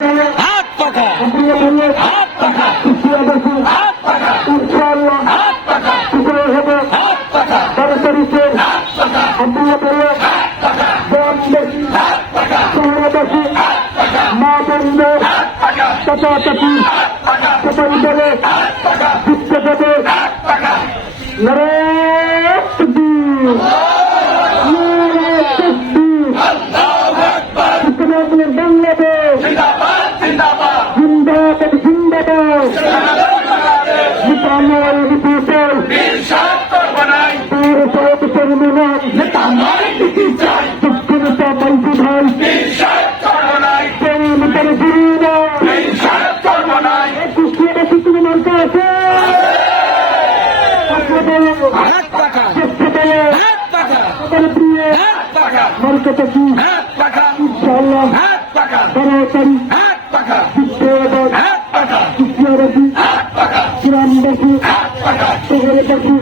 হাত পাখা হাত পাখা হাত পাখা ইনশাআল্লাহ হাত পাখা বিজয় হবে হাত পাখা 12 তারিখে হাত পাখা আব্দুল্লাহ হাত পাখা গ্রামবাসী হাত পাখা শহরবাসী হাত পাখা মা বোনদের হাত পাখা চাচাচাচি হাত পাখা সবাই বলে হাত পাখা জিততে দেবে হাত পাখা নারায়ণ তাকবীর নারায়ণ তাকবীর আল্লাহু আকবার ইসলামের বাংলাদেশ জিন্দাবাদ জিন্দাবাদ জিন্দাবাদ জিন্দাবাদ নিতাময় রিপোর্টার বীর সাহেব করবানাই বীর সাহেব সর্বনাশ নেতা নয় নীতি চাই সত্যনেতা বাইকু ভাই বীর সাহেব করবানাই নেতার গুরুরা বীর সাহেব করবানাই কুষ্টিয়াবাসী তুমি মার্কা আছে আপনাদের হাত পাখা চেষ্টা বলে হাত পাখা আমাদের প্রিয় হাত পাখা মার্কাটা কি হাত পাখা ইনশাআল্লাহ হাত পাখা 12 তারিখ হাত পাখা জিন্দাবাদ হাত পাখা কুষ্টিয়াবাসী হাত পাখা গ্রামবাসী হাত পাখা শহরবাসী